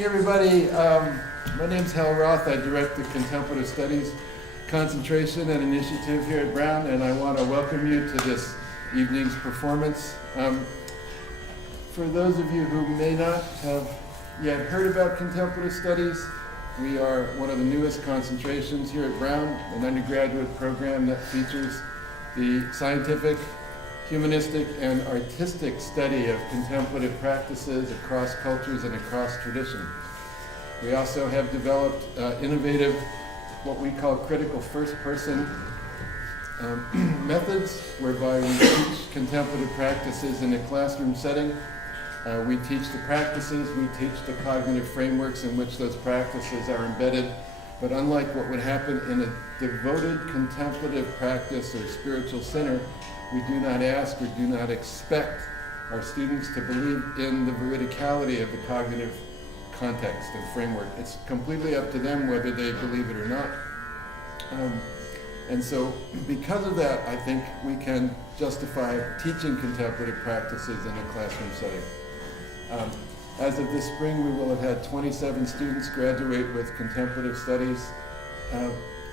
evening, everybody. My name's Hal Roth. I direct the Contemplative Studies concentration and initiative here at Brown, and I want to welcome you to this evening's performance. For those of you who may not have yet heard about Contemplative Studies, we are one of the newest concentrations here at Brown, an undergraduate program that features the scientific, humanistic, and artistic study of contemplative practices across cultures and across tradition. We also have developed innovative, what we call critical first-person methods, whereby we teach contemplative practices in a classroom setting. We teach the practices, we teach the cognitive frameworks in which those practices are embedded. But unlike what would happen in a devoted contemplative practice or spiritual center, we do not ask or do not expect our students to believe in the veridicality of the cognitive context and framework. It's completely up to them whether they believe it or not. And so because of that, I think we can justify teaching contemplative practices in a classroom setting. As of this spring, we will have had 27 students graduate with contemplative studies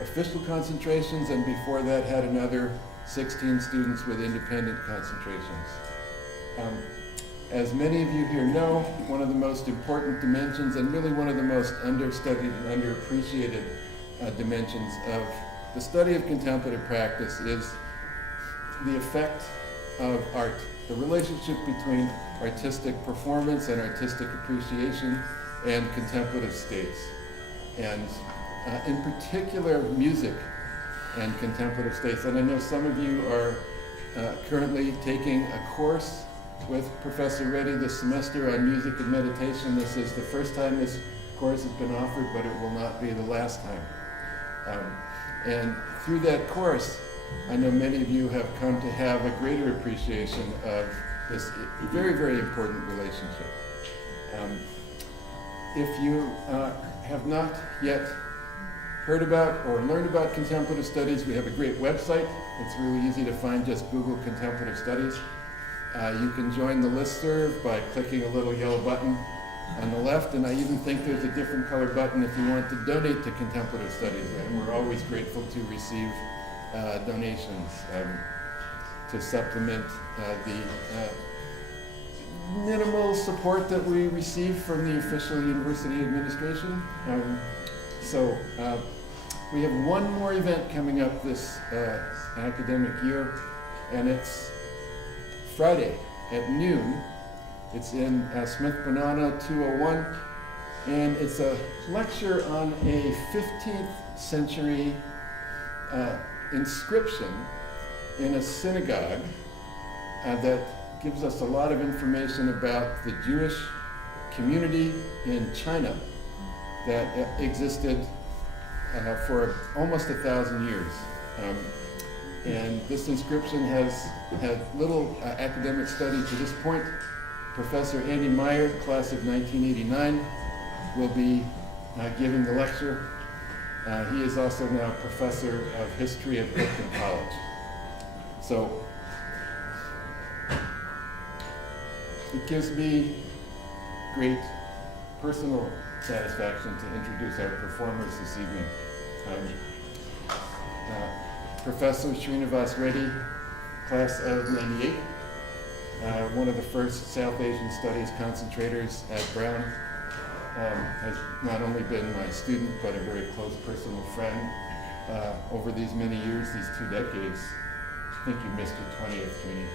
official concentrations, and before that had another 16 students with independent concentrations. As many of you here know, one of the most important dimensions, and really one of the most understudied and underappreciated dimensions of the study of contemplative practice is the effect of art, the relationship between artistic performance and artistic appreciation and contemplative states. And in particular, music and contemplative states. And I know some of you are currently taking a course with Professor Reddy this semester on music and meditation. This is the first time this course has been offered, but it will not be the last time. And through that course, I know many of you have come to have a greater appreciation of this very, very important relationship. If you have not yet heard about or learned about contemplative studies, we have a great website. It's really easy to find. Just Google contemplative studies. You can join the listserv by clicking a little yellow button on the left, and I even think there's a different color button if you want to donate to contemplative studies, and we're always grateful to receive donations to supplement the minimal support that we receive from the official university administration. So we have one more event coming up this academic year, and it's Friday at noon. It's in Smith Banana 201, and it's a lecture on a 15th century inscription in a synagogue that gives us a lot of information about the Jewish community in China that existed for almost 1,000 years. And this inscription has had little academic study to this point. Professor Andy Meyer, class of 1989, will be giving the lecture. He is also now professor of history at Brooklyn College. So it gives me great personal satisfaction to introduce our performers this evening. Professor Srinivas Reddy, class of 98, one of the first South Asian Studies concentrators at Brown, has not only been my student, but a very close personal friend over these many years, these 2 decades. I think you missed your 20th, Trini.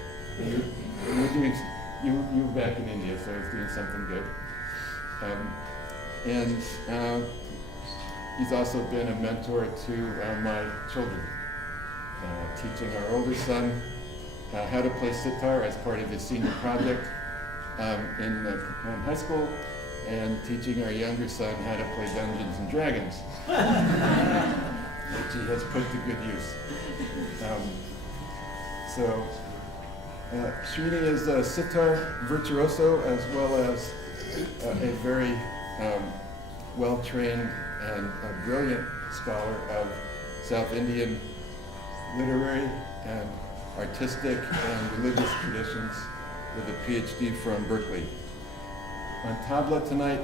You were back in India, so I was doing something good. And he's also been a mentor to my children, teaching our older son how to play sitar as part of his senior project in high school, and teaching our younger son how to play Dungeons and Dragons, which he has put to good use. Srini is a sitar virtuoso, as well as a very well-trained and a brilliant scholar of South Indian literary and artistic and religious traditions, with a PhD from Berkeley. On tabla tonight,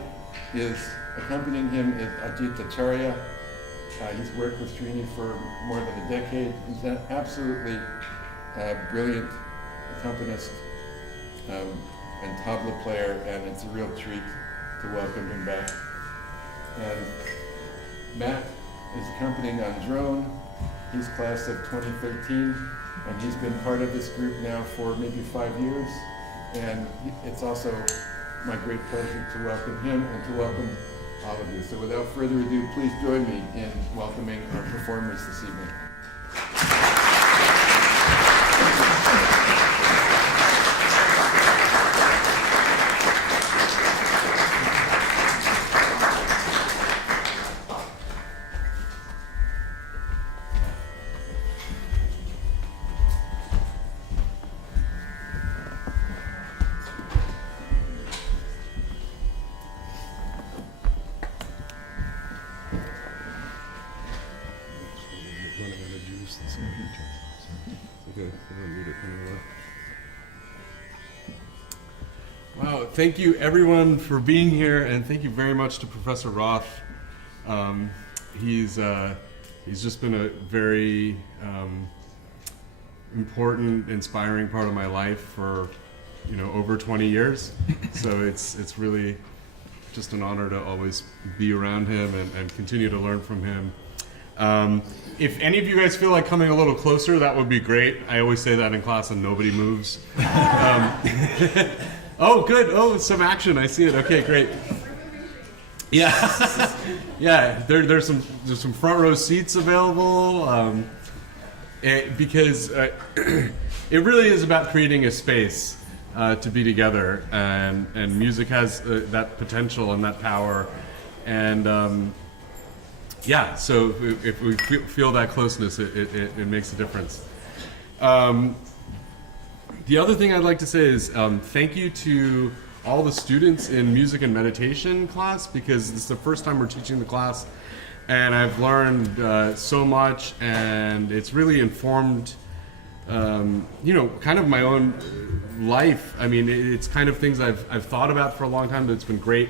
is accompanying him is Ajit Acharya. He's worked with Srini for more than a decade. He's an absolutely brilliant accompanist and tabla player, and it's a real treat to welcome him back. And Matt is accompanying on drone. He's class of 2013, and he's been part of this group now for maybe 5 years. And it's also my great pleasure to welcome him and to welcome all of you. So without further ado, please join me in welcoming our performers this evening. Wow, thank you everyone for being here, and thank you very much to Professor Roth. He's just been a very important, inspiring part of my life for over 20 years. So it's really just an honor to always be around him and continue to learn from him. If any of you guys feel like coming a little closer, that would be great. I always say that in class and nobody moves. Oh, good. Oh, some action. I see it. Okay, great. Yeah, yeah. There's some front row seats available because it really is about creating a space to be together, and music has that potential and that power, and yeah. So if we feel that closeness, it makes a difference. The other thing I'd like to say is thank you to all the students in music and meditation class, because this is the first time we're teaching the class, and I've learned so much, and it's really informed kind of my own life. I mean, it's kind of things I've thought about for a long time, but it's been great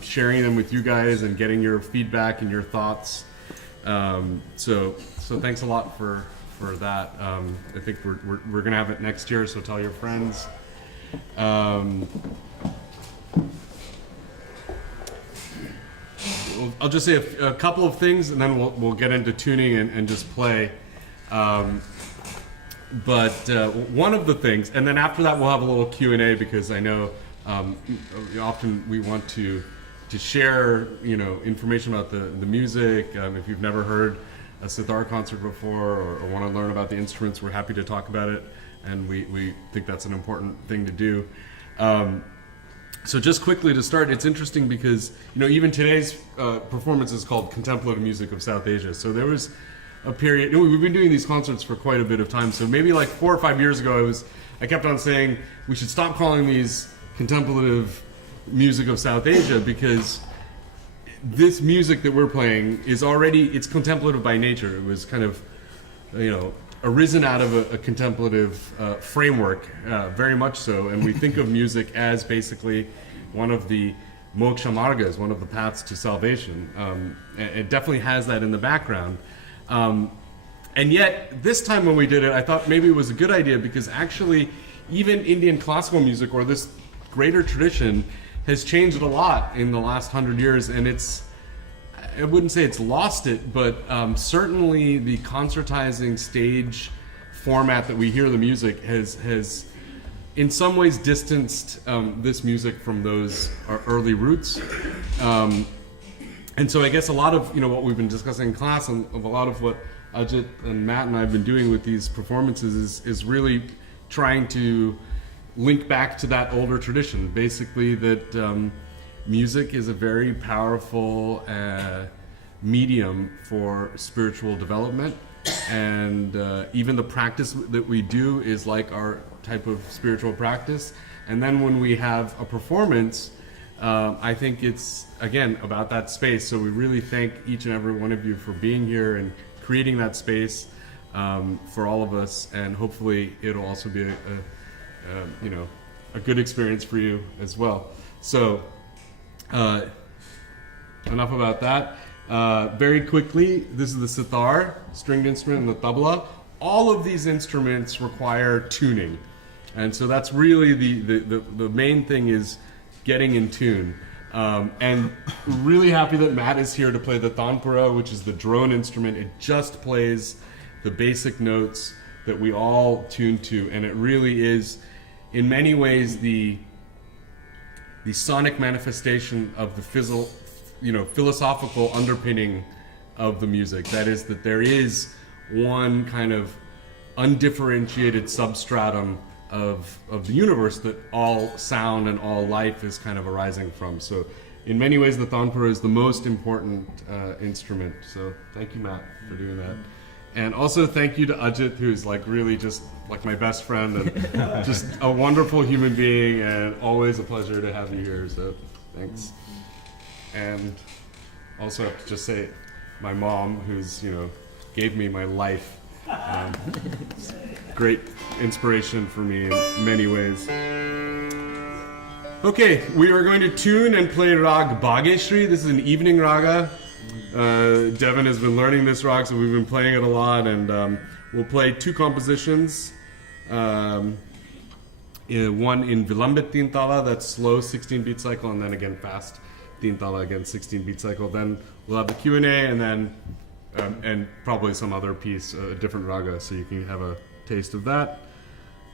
sharing them with you guys and getting your feedback and your thoughts. So thanks a lot for that. I think we're gonna have it next year, so tell your friends. I'll just say a couple of things, and then we'll get into tuning and just play. But one of the things, and then after that we'll have a little Q&A, because I know often we want to share information about the music. If you've never heard a Sitar concert before, or want to learn about the instruments, we're happy to talk about it, and we think that's an important thing to do. So just quickly to start, it's interesting because even today's performance is called Contemplative Music of South Asia. So there was a period, we've been doing these concerts for quite a bit of time, so maybe like 4 or 5 years ago I kept on saying we should stop calling these Contemplative Music of South Asia, because this music that we're playing is it's contemplative by nature. It was kind of, arisen out of a contemplative framework, very much so. And we think of music as basically one of the moksha margas, one of the paths to salvation. It definitely has that in the background. And yet, this time when we did it, I thought maybe it was a good idea, because actually, even Indian classical music, or this greater tradition, has changed a lot in the last 100 years, and I wouldn't say it's lost it, but certainly the concertizing stage format that we hear the music has in some ways distanced this music from those early roots. And so I guess a lot of what we've been discussing in class, and a lot of what Ajit and Matt and I have been doing with these performances is really trying to link back to that older tradition, basically that music is a very powerful medium for spiritual development, and even the practice that we do is like our type of spiritual practice. And then when we have a performance, I think it's again about that space. So we really thank each and every one of you for being here and creating that space for all of us, and hopefully it'll also be a good experience for you as well. So Uh, enough about that. Very quickly, this is the sitar, stringed instrument, and the tabla. All of these instruments require tuning. And so that's really the main thing is getting in tune. And really happy that Matt is here to play the tanpura, which is the drone instrument. It just plays the basic notes that we all tune to, and it really is, in many ways, the sonic manifestation of the philosophical underpinning of the music. That is, that there is one kind of undifferentiated substratum of the universe that all sound and all life is kind of arising from. So in many ways the tanpura is the most important instrument. So thank you, Matt, for doing that. And also thank you to Ajit, who's like really just like my best friend and just a wonderful human being, and always a pleasure to have you here. So thanks. And also have to just say my mom, who's, gave me my life. Great inspiration for me in many ways. Okay, we are going to tune and play Rag Bhageshri. This is an evening raga. Devin has been learning this rag, so we've been playing it a lot, and we'll play two compositions. One in Vilambit Teen Tala, that's slow 16-beat cycle, and then again fast Teen Tala, again 16-beat cycle. Then we'll have the Q&A, and then and probably some other piece, a different raga, so you can have a taste of that.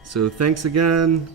So thanks again.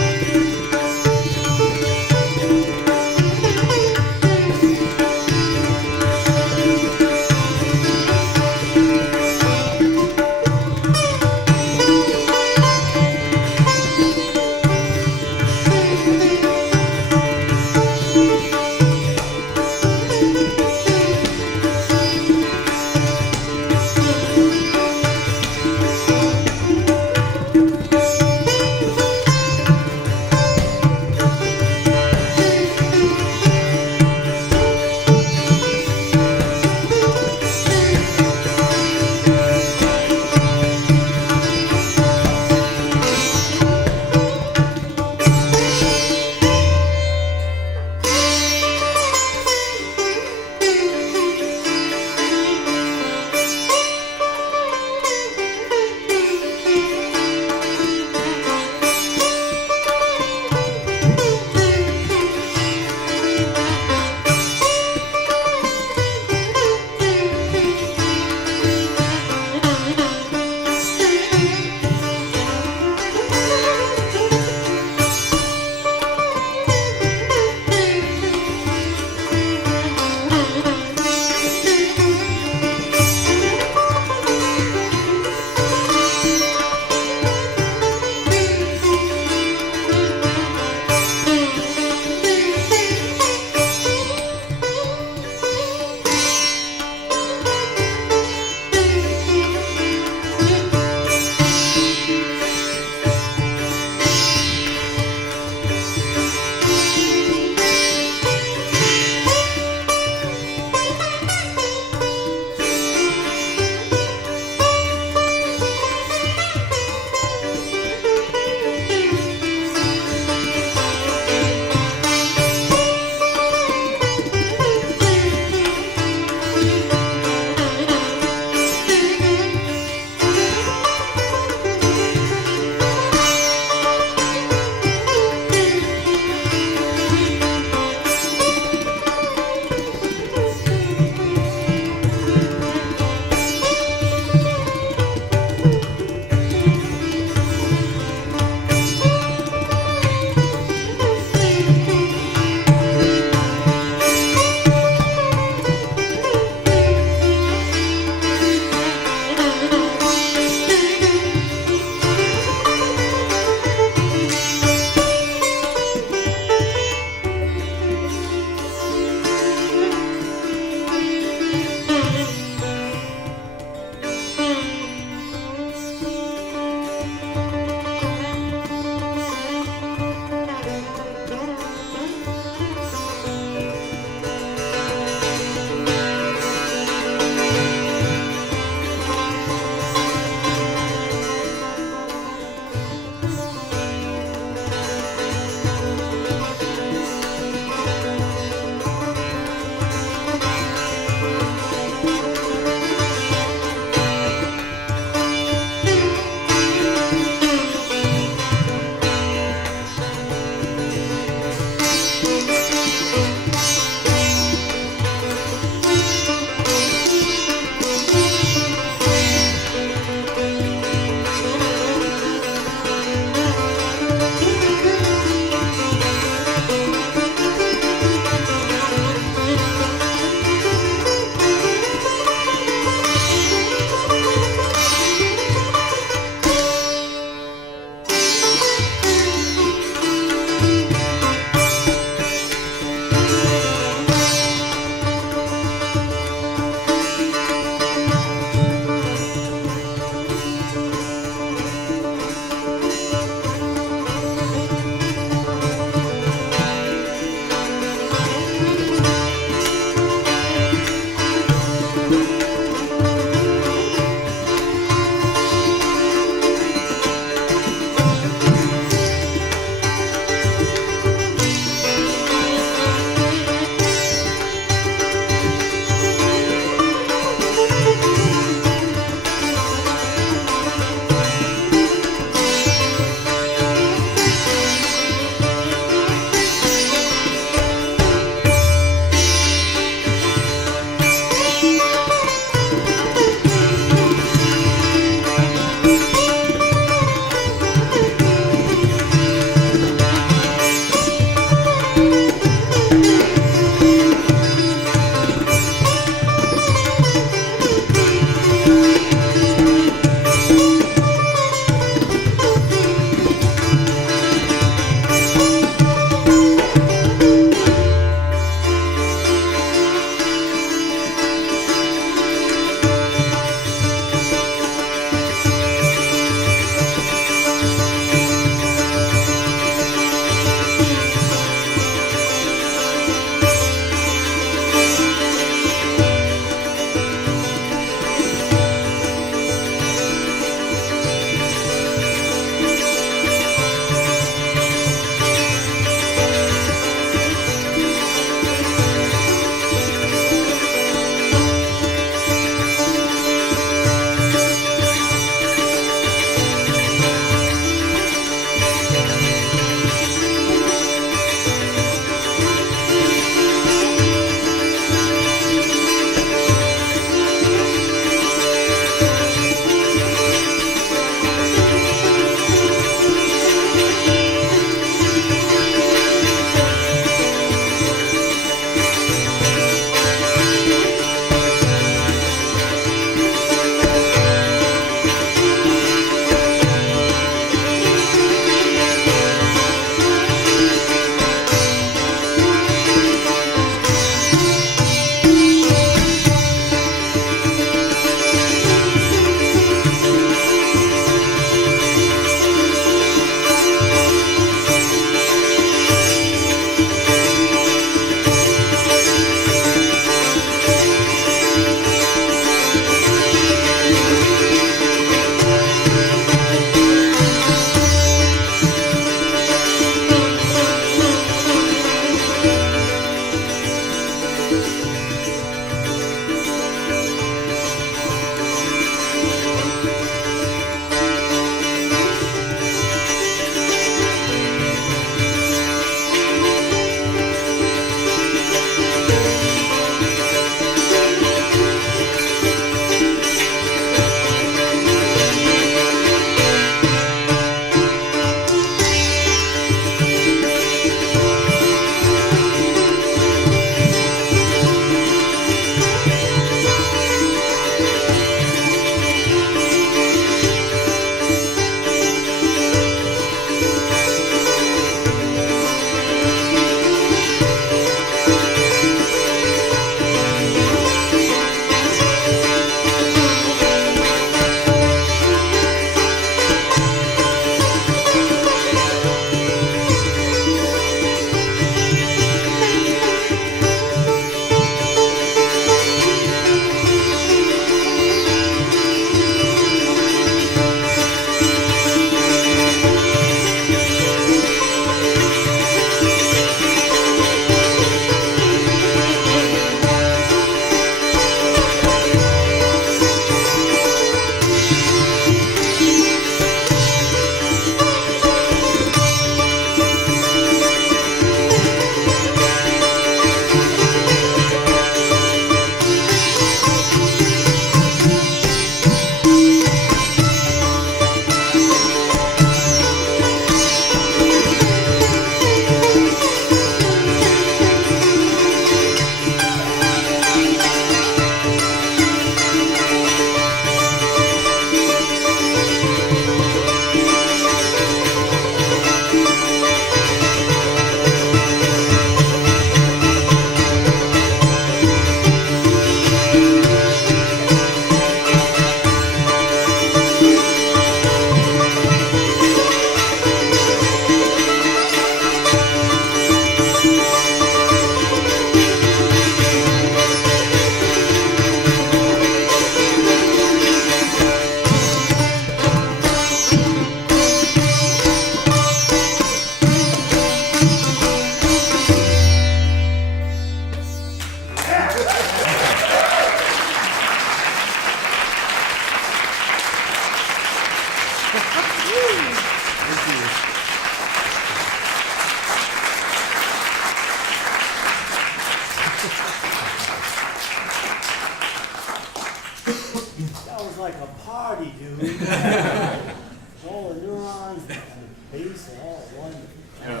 These are wonderful. Yeah,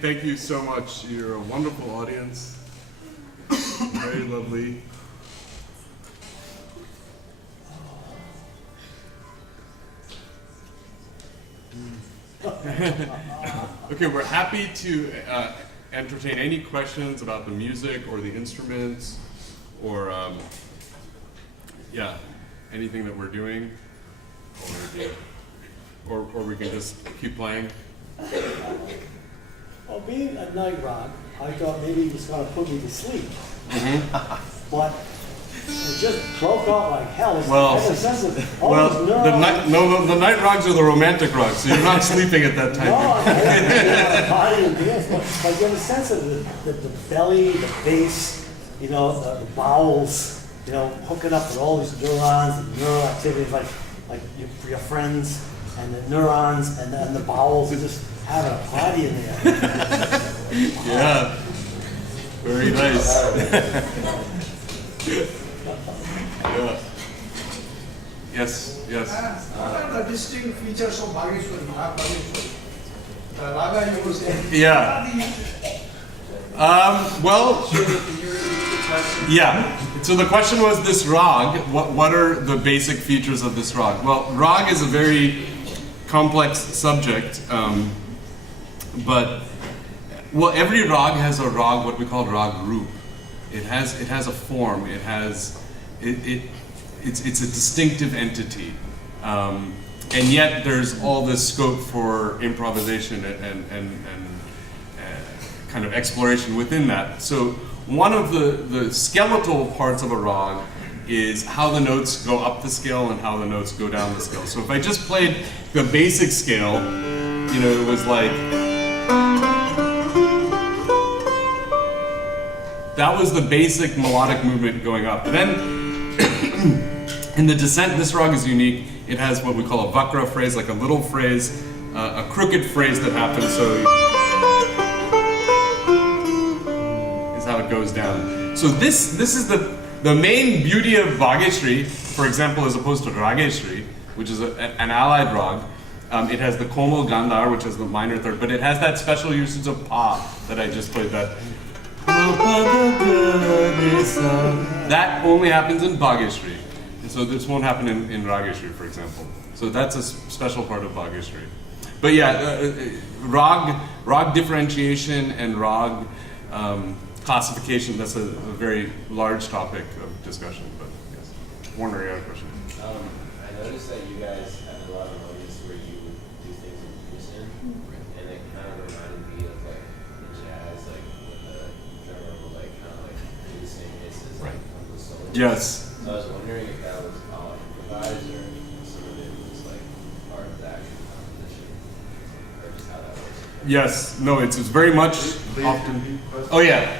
thank you so much. You're a wonderful audience. Very lovely. Okay, we're happy to entertain any questions about the music or the instruments or yeah, anything that we're doing, or we can just keep playing. Well, being a night rock, I thought maybe he was going to put me to sleep. But it just broke out like hell. It's Well, I had a sense of all Well, these the night rogs are the romantic rogs, so you're not sleeping at that time. No, I had body and dance, but you have a sense of the belly, the base, you know, the bowels, you know, hooking up with all these neurons and neural activities, like your friends and the neurons and the bowels are just having a party in there. Yeah, very nice. Yeah. Yes, yes. What are the distinct features of Bhageshwari, Rag Bhageshwari? The raga you were saying. Yeah. Well, yeah. So the question was this rag, what are the basic features of this rag? Well, rag is a very complex subject, but well, every rag has a rag, what we call rag roop. It has a form. It's a distinctive entity, and yet there's all this scope for improvisation and kind of exploration within that. So one of the skeletal parts of a rag is how the notes go up the scale and how the notes go down the scale. So if I just played the basic scale, you know, it was like, that was the basic melodic movement going up. And then in the descent, this rag is unique. It has what we call a vakra phrase, like a little phrase, a crooked phrase that happens, so is how it goes down. So this is the main beauty of Bhageshri, for example, as opposed to Rageshri, which is an allied rag. It has the Komal Gandhar, which is the minor third, but it has that special usage of pa that I just played, that that only happens in Bhageshri. And so this won't happen in Rageshri, for example. So that's a special part of Bhageshri. But yeah, rag differentiation and rag classification, that's a very large topic of discussion. But yes. Warner, you have a question? I noticed that you guys had a lot of moments where you would do things in unison, and it kind of reminded me of like in jazz, like when the drummer will like kind of like do the same misses like on the solo. Yes. So I was wondering if that was all improvised or if some of it was like part of the actual composition, or just how that works. Yes. No, it's very much often. Oh yeah.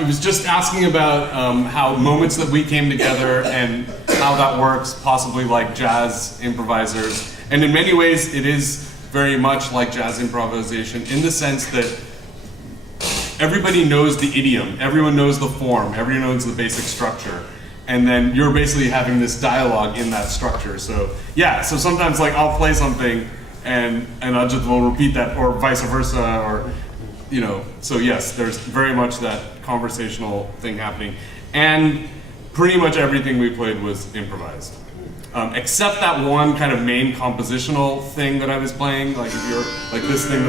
It was just asking about how moments that we came together and how that works, possibly like jazz improvisers. And in many ways, it is very much like jazz improvisation in the sense that everybody knows the idiom, everyone knows the form, everyone knows the basic structure. And then you're basically having this dialogue in that structure. So yeah, so sometimes like I'll play something and Ajit will repeat that, or vice versa, or you know, so yes, there's very much that conversational thing happening. And pretty much everything we played was improvised. Except that one kind of main compositional thing that I was playing, like if you're, like this thing.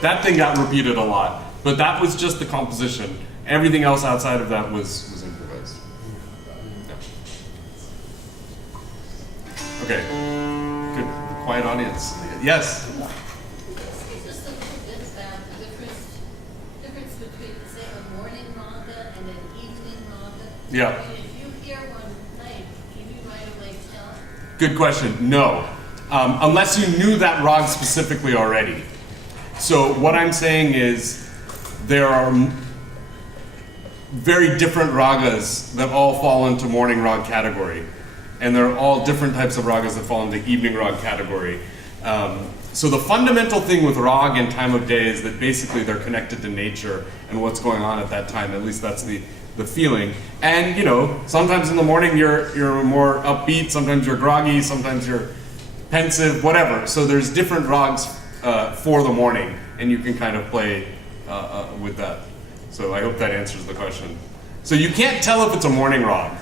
That thing got repeated a lot, but that was just the composition. Everything else outside of that was improvised. Yeah. Okay, good. Quiet audience. Yes? Just a little bit about the difference between, say, a morning raga and an evening raga. Yeah. I mean, if you hear one played, can you right away tell? Good question. No. Unless you knew that rag specifically already. So what I'm saying is there are very different ragas that all fall into morning rag category. And there are all different types of ragas that fall into evening rag category. So the fundamental thing with rag and time of day is that basically they're connected to nature and what's going on at that time. At least that's the the feeling. And you know, sometimes in the morning you're more upbeat, sometimes you're groggy, sometimes you're pensive, whatever. So there's different rags for the morning, and you can kind of play with that. So I hope that answers the question. So you can't tell if it's a morning rag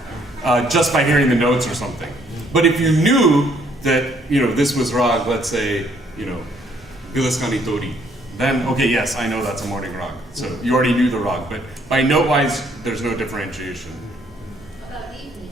just by hearing the notes or something. But if you knew that, you know, this was rag, let's say, you know, Bilaskani Tori, then okay, yes, I know that's a morning rag. So you already knew the rag, but by note-wise, there's no differentiation. About evening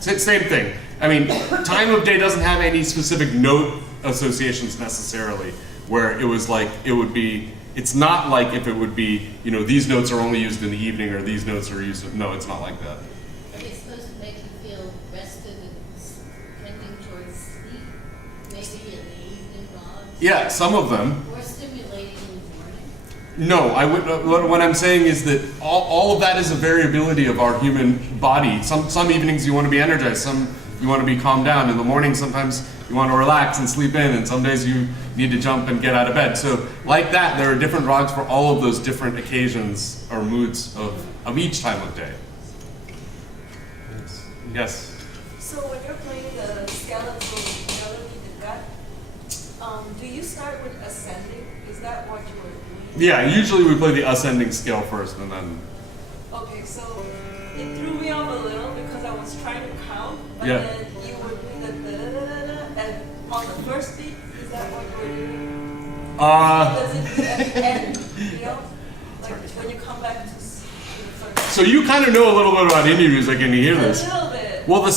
raga? Same thing. I mean, time of day doesn't have any specific note associations necessarily, where it was like, it would be, it's not like if it would be, you know, these notes are only used in the evening or these notes are used, no, it's not like that. Are they supposed to make you feel rested and tending towards sleep? Maybe in the evening ragas? Yeah, some of them. Or stimulating in the morning? No, I would. What I'm saying is that all of that is a variability of our human body. Some evenings you want to be energized, some you want to be calmed down. In the morning, sometimes you want to relax and sleep in, and some days you need to jump and get out of bed. So, like that, there are different rags for all of those different occasions or moods of each time of day. Yes. So when you're playing the skeletal melody, the gut, do you start with ascending? Is that what you were doing? Yeah, usually we play the ascending scale first, and then. Okay, so it threw me off a little because I was trying to count, but Yeah. then you were doing the da da da da da, and on the first beat, is that what you were doing? Does it end, you know? Like when you come back to the first. So you kind of know a little bit about Indian music, and you hear this. A little bit. Well, the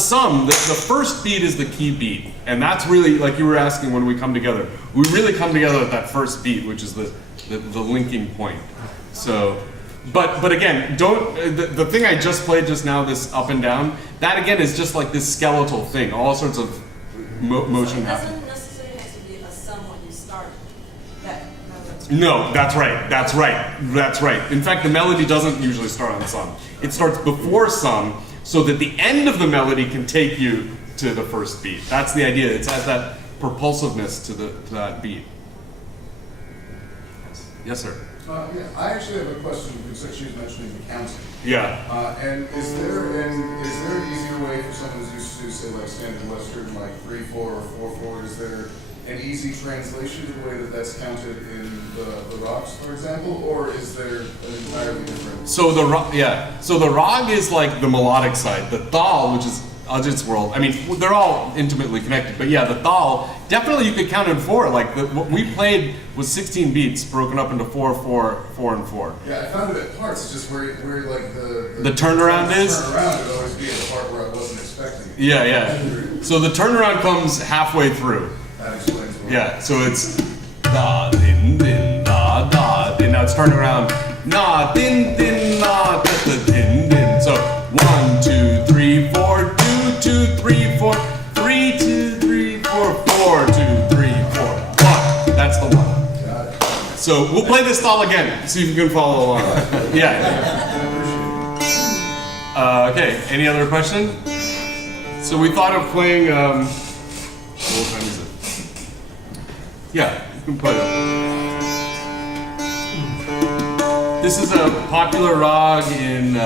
first beat is the key beat, and that's really, like you were asking when we come together, we really come together at that first beat, which is the linking point. So, but again, the thing I just played just now, this up and down, that again is just like this skeletal thing, all sorts of motion It happening. doesn't necessarily have to be a sum when you start that melody. No, that's right. In fact, the melody doesn't usually start on sum. It starts before sum, so that the end of the melody can take you to the first beat. That's the idea. It has that propulsiveness to that beat. Yes, sir. Yeah, I actually have a question because she was mentioning the counting. Yeah. And is there an easier way for someone who's used to say like standard Western, like 3/4 or 4/4? Is there an easy translation to the way that that's counted in the rags, for example, or is there an entirely different? So the rag is like the melodic side. The thal, which is Ajit's world. I mean, they're all intimately connected, but yeah, the thal definitely you could count in 4. Like what we played was 16 beats broken up into 4, 4, 4, and 4. Yeah, I found it at parts. It's just where like The turnaround is? Turnaround would always be at the part where I wasn't expecting. Yeah. So the turnaround comes halfway through. That explains why. Yeah, so it's da din din da da din. Now it's turning around na din din na da da din din. So 1 2 3 4 2 2 3 4 3 2 3 4 4 2 3 4 1. That's the 1. Got it. So we'll play this style again. See if you can follow along. Yeah. Okay. Any other question? So we thought of playing. What time is it? Yeah, you can play it. This is a popular rag in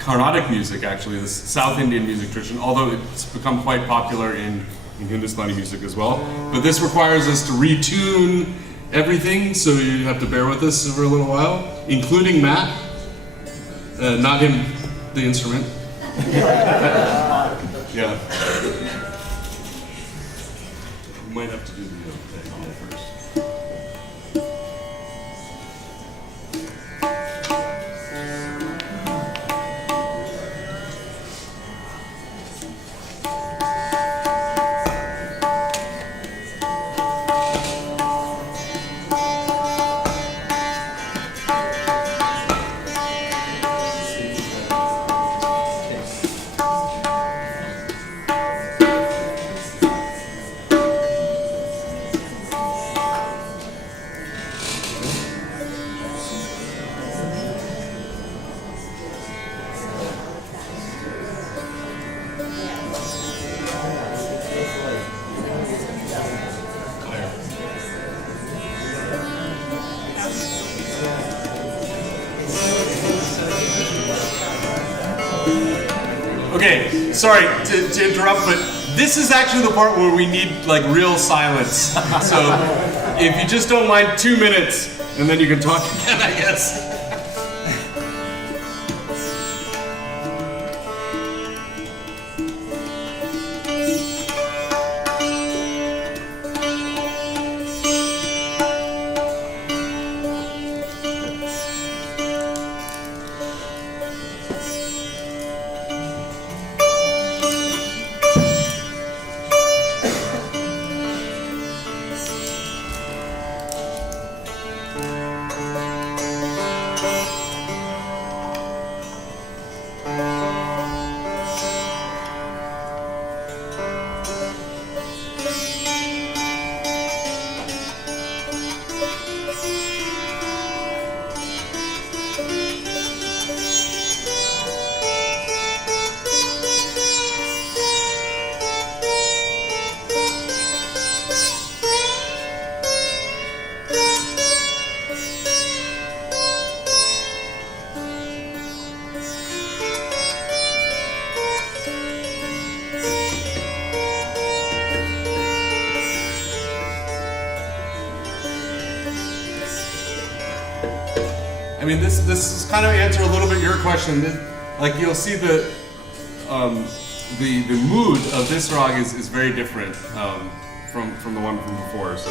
Carnatic music, actually, the South Indian music tradition, although it's become quite popular in Hindustani music as well. But this requires us to retune everything, so you have to bear with us for a little while, including Matt, not him, the instrument. Yeah. You might have to do the thing first. sorry to interrupt, but this is actually the part where we need like real silence. So if you just don't mind 2 minutes, and then you can talk again, I guess. I mean, this is kind of answer a little bit your question. Like you'll see the mood of this rag is very different from the one from before. So.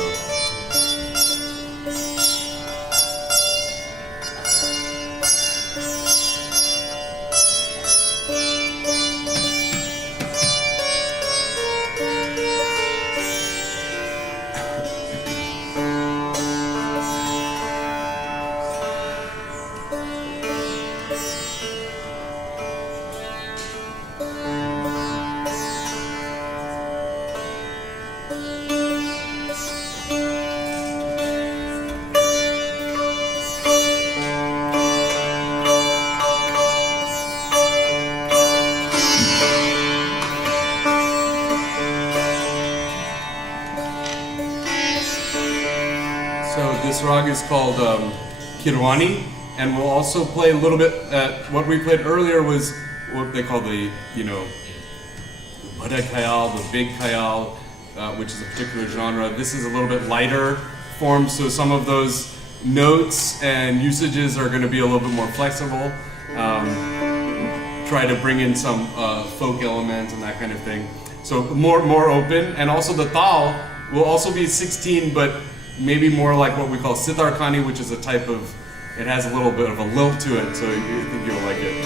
This rag is called Kirwani, and we'll also play a little bit. What we played earlier was what they call the, Bada Khayal, the big Khayal, which is a particular genre. This is a little bit lighter form, so some of those notes and usages are going to be a little bit more flexible. Try to bring in some folk elements and that kind of thing. So more open, and also the tal will also be 16, but maybe more like what we call Sitar Khani, which is a type of, it has a little bit of a lilt to it, so I think you'll like it.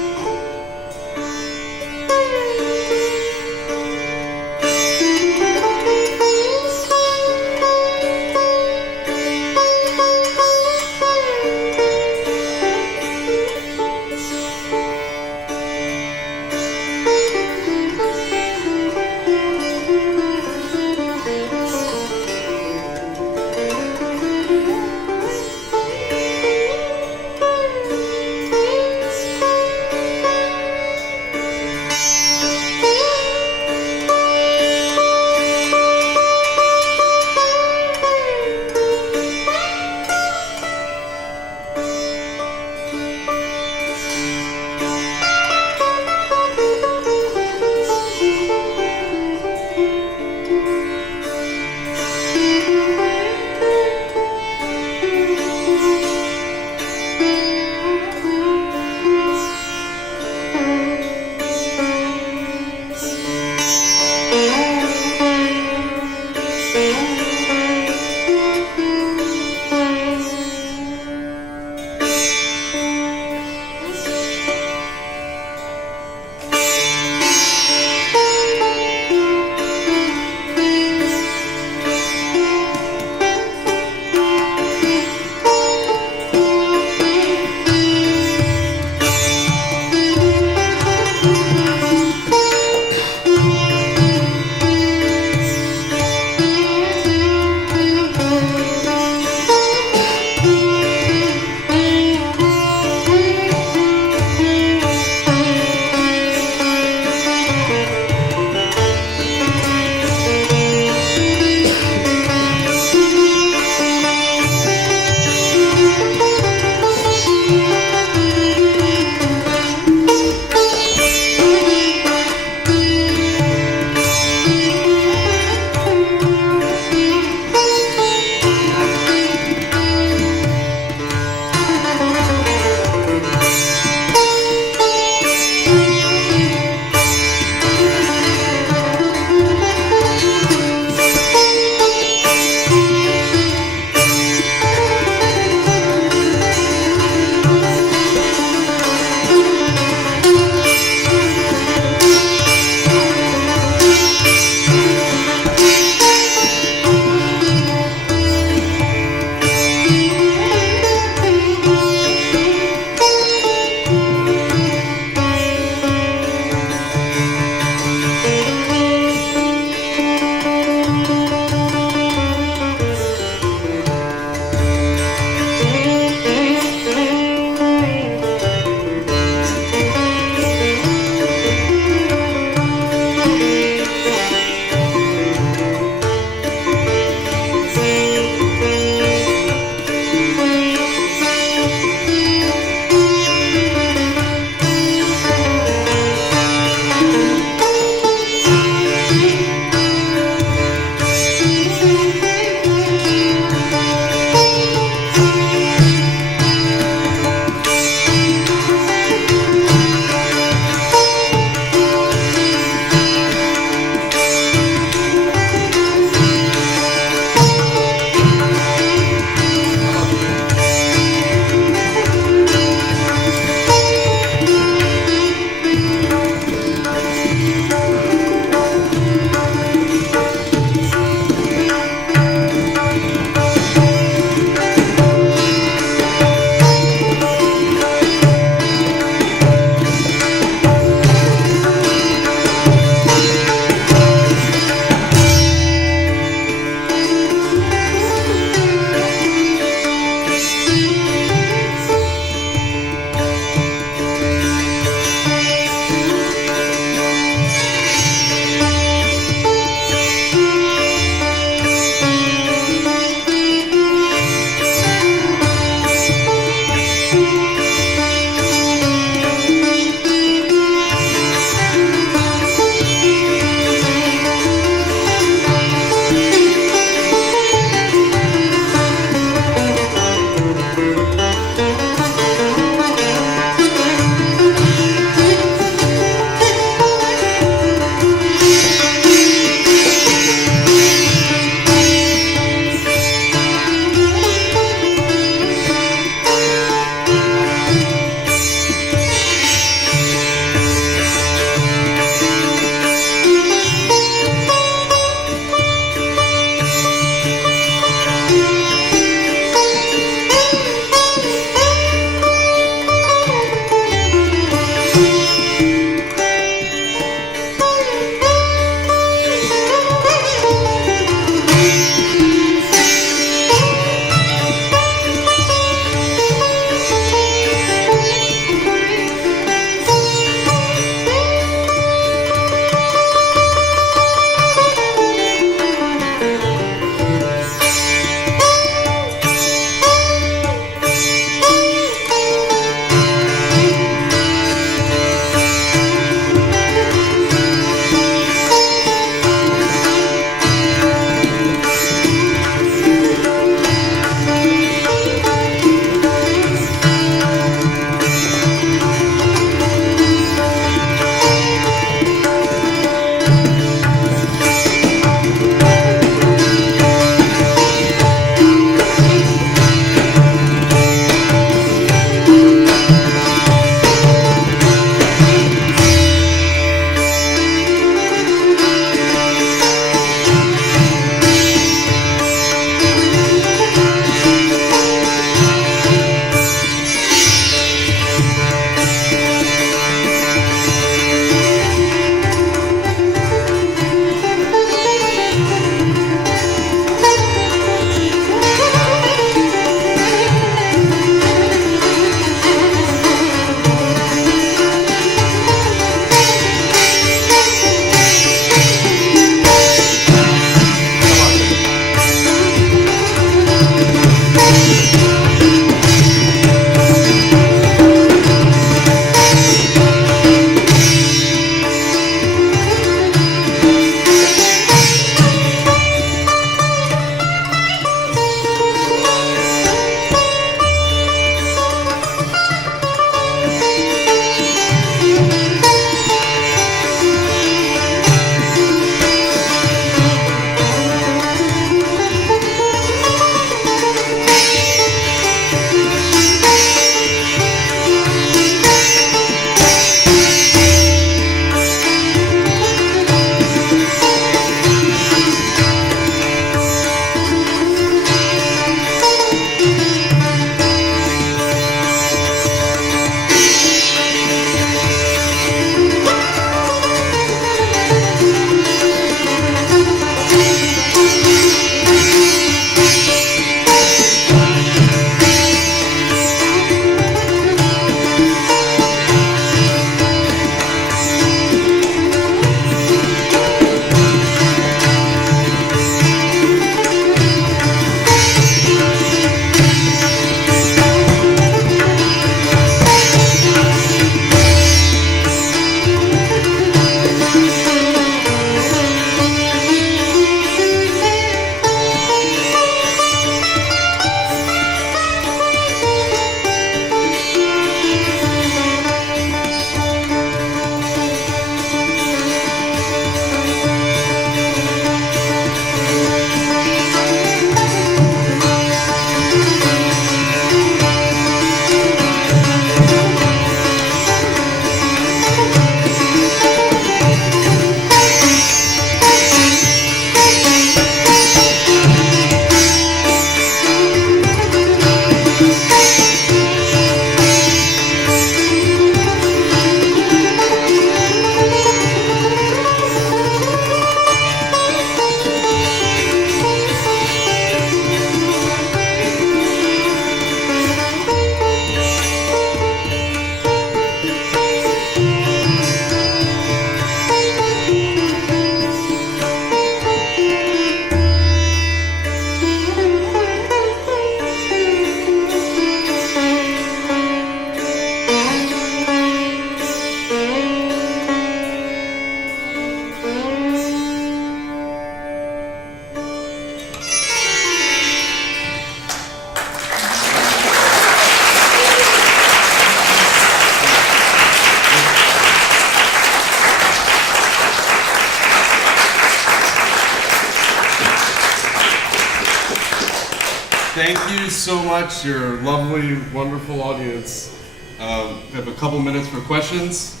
Thank you so much, your lovely, wonderful audience. We have a couple minutes for questions.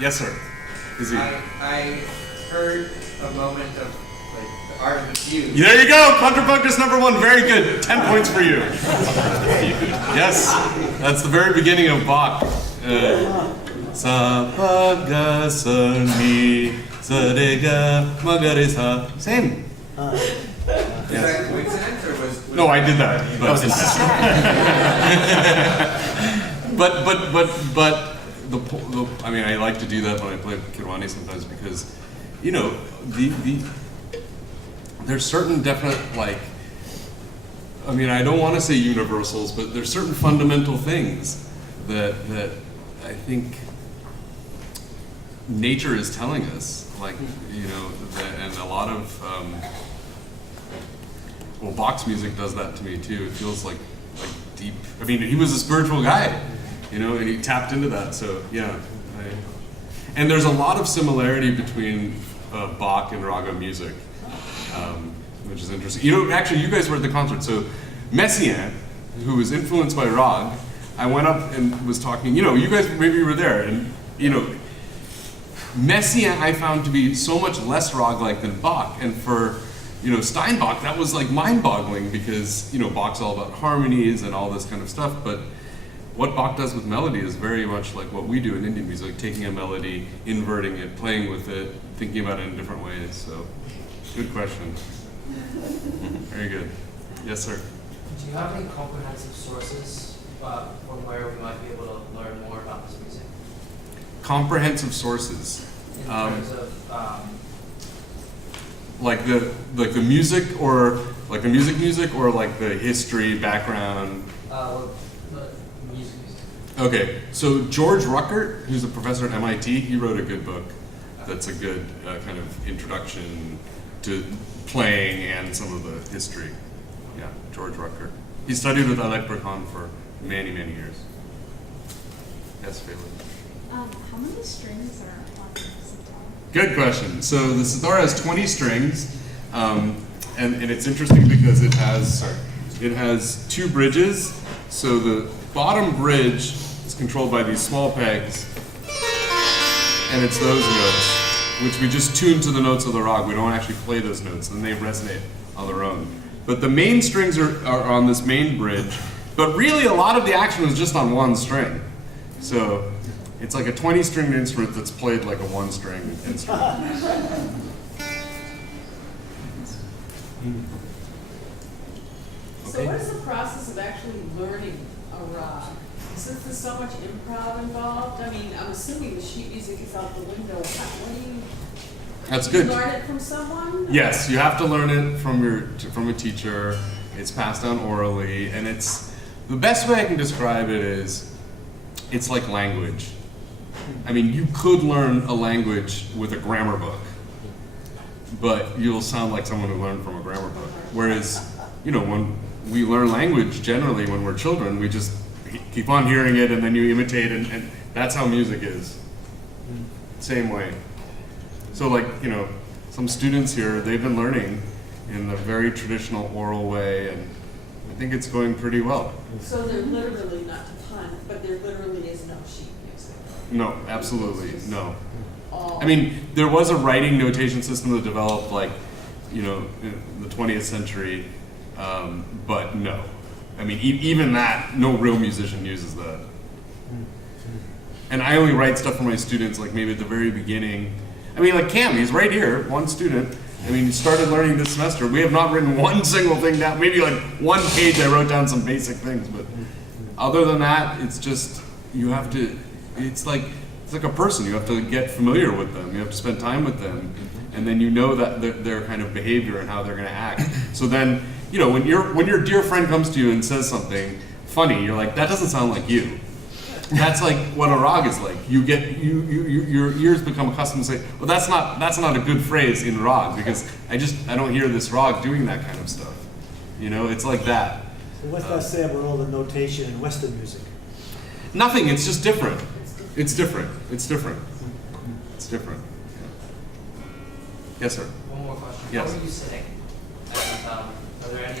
Yes, sir. Izzy. I heard a moment of like the art of the fuse. There you go. Contrapunctus number 1. Very good. 10 points for you. Yes, that's the very beginning of Bach. Sa pa ga sa mi sa re ga ma ga re sa. Same. Was that a coincidence or was No, I did that. But I mean, I like to do that when I play Kirwani sometimes because, you know, there's certain definite, like, I mean, I don't want to say universals, but there's certain fundamental things that I think nature is telling us, like, you know, and a lot of, well, Bach's music does that to me too. It feels like deep. I mean, he was a spiritual guy, you know, and he tapped into that. So yeah, and there's a lot of similarity between Bach and raga music, which is interesting. You know, actually, you guys were at the concert. So Messiaen, who was influenced by Rag, I went up and was talking. You know, you guys maybe were there, and you know, Messiaen I found to be so much less Rag-like than Bach, and for you know, Steinbach, that was like mind-boggling because, you know, Bach's all about harmonies and all this kind of stuff, but what Bach does with melody is very much like what we do in Indian music, taking a melody, inverting it, playing with it, thinking about it in different ways, so good question. Very good. Yes, sir? Do you have any comprehensive sources from where we might be able to learn more about this music? Comprehensive sources. In terms of like the music or like the music or like the history background. Well, the music. Okay, so George Ruckert, who's a professor at MIT, he wrote a good book that's a good kind of introduction to playing and some of the history. Yeah, George Ruckert. He studied with Alec Burkhan for many, many years. Yes, Phelan. How many strings are on the sitar? Good question. So the sitar has 20 strings, and it's interesting because it has 2 bridges. So the bottom bridge is controlled by these small pegs, and it's those notes, which we just tune to the notes of the rag. We don't actually play those notes, and they resonate on their own. But the main strings are on this main bridge, but really a lot of the action was just on one string. So it's like a 20-stringed instrument that's played like a 1-string instrument. So what is the process of actually learning a rag? Since there's so much improv involved, I mean, I'm assuming the sheet music is out the window. What do you? That's do you good. learn it from someone? Yes, you have to learn it from a teacher. It's passed down orally, and it's the best way I can describe it is it's like language. I mean, you could learn a language with a grammar book, but you'll sound like someone who learned from a grammar book. Whereas, you know, when we learn language, generally when we're children, we just keep on hearing it and then you imitate, and that's how music is. Same way. So like, you know, some students here, they've been learning in a very traditional oral way, and I think it's going pretty well. So they're literally, not to pun, but there literally is no sheet music. No, absolutely, no. All I mean, there was a writing notation system that developed, like, you know, in the 20th century, but no. I mean, even that, no real musician uses that. And I only write stuff for my students, like maybe at the very beginning. I mean, like Cam, he's right here, one student. I mean, he started learning this semester. We have not written one single thing down. Maybe like one page I wrote down some basic things, but other than that, it's just, you have to, it's like a person. You have to get familiar with them. You have to spend time with them. And then you know that their kind of behavior and how they're gonna act. So then, you know, when your dear friend comes to you and says something funny, you're like, that doesn't sound like you. That's like what a rag is like. You get your ears become accustomed to say, well, that's not a good phrase in rag because I don't hear this rag doing that kind of stuff. You know, it's like that. So what's that say about all the notation in Western music? Nothing. It's just different. It's different. It's different. It's different. Yes, sir. One more question. Yes. How were you sitting? And Are there any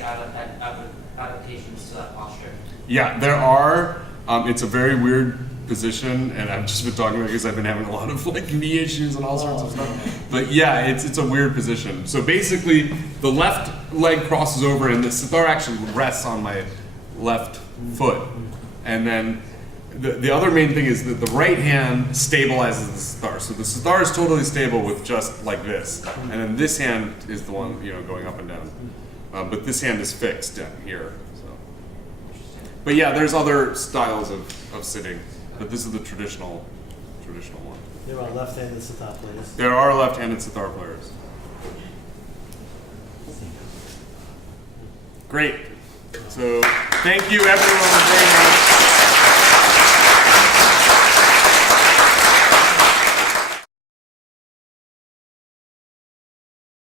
adaptations to that posture? Yeah, there are. It's a very weird position, and I've just been talking about it because I've been having a lot of like knee issues and all sorts of stuff. But yeah, it's a weird position. So basically, the left leg crosses over, and the sitar actually rests on my left foot, and then the other main thing is that the right hand stabilizes the sitar. So the sitar is totally stable with just like this, and then this hand is the one going up and down. But this hand is fixed down here. So. But yeah, there's other styles of sitting, but this is the traditional one. There are left-handed sitar players. There are left-handed sitar players. Great. So thank you everyone very much.